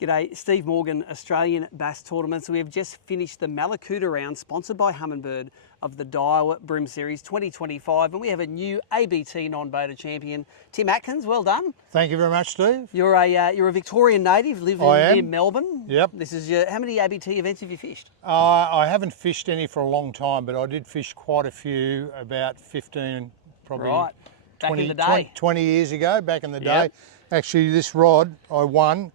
G'day, Steve Morgan, Australian Bass Tournament. So we have just finished the Mallacoota round, sponsored by Humminbird, of the Daiwa BREAM Series 2025, and we have a new ABT non-boater champion, Tim Atkins. Well done. Thank you very much, Steve. You're a Victorian native, living near Melbourne. Yep. This is your. How many ABT events have you fished? I haven't fished any for a long time, but I did fish quite a few, about 15, probably Right. Back 20, in the day. 20 years ago, back in the day. Yep. Actually, this rod I won.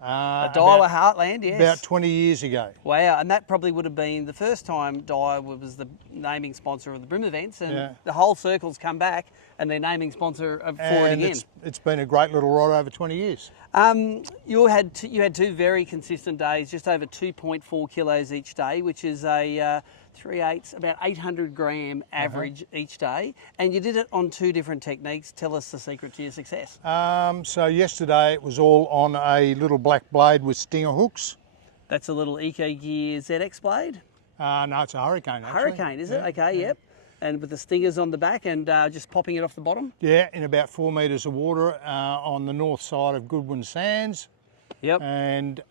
A Daiwa Heartland, yes. About 20 years ago. Wow, and that probably would have been the first time Daiwa was the naming sponsor of the BREAM events, and Yeah. the whole circle's come back and they're naming sponsor for it again. It's been a great little rod over 20 years. You had two very consistent days, just over 2.4 kilos each day, which is a 3/8, about 800 gram average each day, and you did it on two different techniques. Tell us the secret to your success. So yesterday it was all on a little black blade with stinger hooks. That's a little Eco Gear ZX blade. No, it's a Hurricane actually. Hurricane, is it? Okay, yep. And with the stingers on the back and just popping it off the bottom? Yeah, in about 4 metres of water on the north side of Goodwin Sands. Yep. And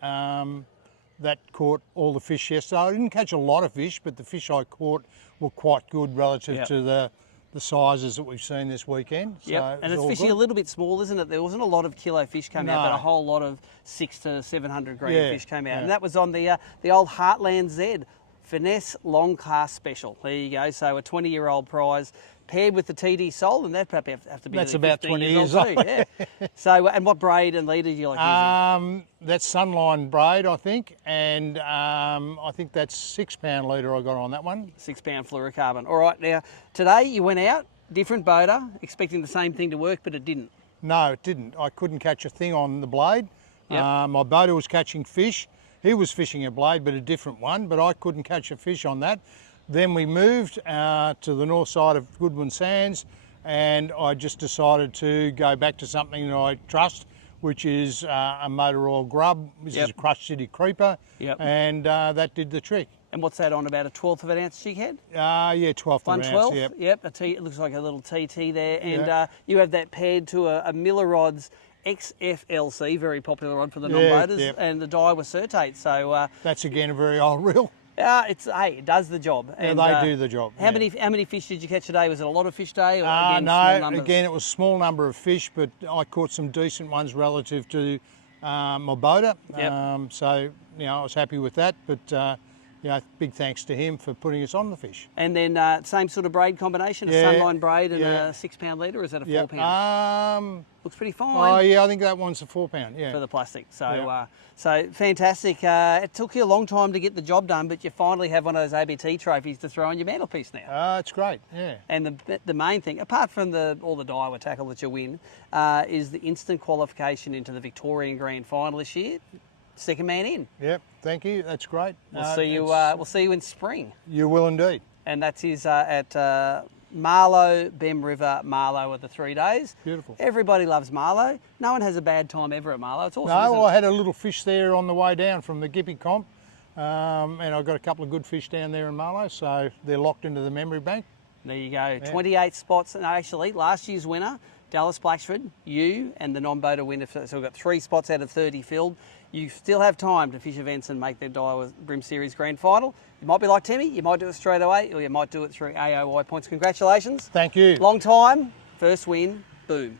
that caught all the fish yesterday. I didn't catch a lot of fish, but the fish I caught were quite good relative to the sizes that we've seen this weekend. Yep. So And it's fishing a little bit small, isn't it? There wasn't a lot of kilo fish come out, but a whole lot of 600 to 700 gram fish came out. And that was on the old Heartland Z. Finesse Long Cast Special. There you go. So a 20-year-old prize paired with the TD Soul, and that probably have to be that's about 20 years old old. too. Yeah. So, and what braid and leader do you like using? That's Sunline braid, I think, and I think that's 6 pound leader I got on that one. 6 pound fluorocarbon. All right. Now today you went out, different boater, expecting the same thing to work, but it didn't. No, it didn't. I couldn't catch a thing on the blade. Yep. My boater was catching fish. He was fishing a blade, but a different one, but I couldn't catch a fish on that. Then we moved to the north side of Goodwin Sands, and I just decided to go back to something that I trust, which is a motor oil grub. This is a Crush City Creeper, and that did the trick. And what's that on, about a 1/12 of an ounce jig head? Yeah, 1/12 of an ounce, Yep. It looks like a little TT there, and you have that paired to a Miller Rods XFLC, very popular rod for the non-boaters, and the Daiwa Certate. So that's again a very old reel. It does the job. And they do the job. How many fish did you catch today? Was it a lot of fish day? Or No, again it was a small number of fish, but I caught some decent ones relative to my boater. So I was happy with that. But big thanks to him for putting us on the fish. And then same sort of braid combination, a Sunline braid and a 6 pound leader, or is that a 4 pound? Looks pretty fine. Oh yeah, I think that one's a 4 pound, for the plastic. So so fantastic. It took you a long time to get the job done, but you finally have one of those ABT trophies to throw on your mantelpiece now. It's great, yeah. And the main thing, apart from all the Daiwa tackle that you win, is the instant qualification into the Victorian Grand Final this year. Second man in. Yep, thank you. That's great. We'll see you in spring. You will indeed. And that is at Marlow, Bem River, Marlow are the 3 days. Beautiful. Everybody loves Marlow. No one has a bad time ever at Marlow. It's awesome. No, isn't it? I had a little fish there on the way down from the Gippy comp, and I got a couple of good fish down there in Marlow, so they're locked into the memory bank. There you go. 28 spots. And actually, last year's winner, Dallas Blacksford, you and the non-boater winner, so we've got 3 spots out of 30 filled. You still have time to fish events and make the Daiwa BREAM Series Grand Final. You might be like Timmy, you might do it straight away, or you might do it through AOY points. Congratulations. Thank you. Long time, first win, boom.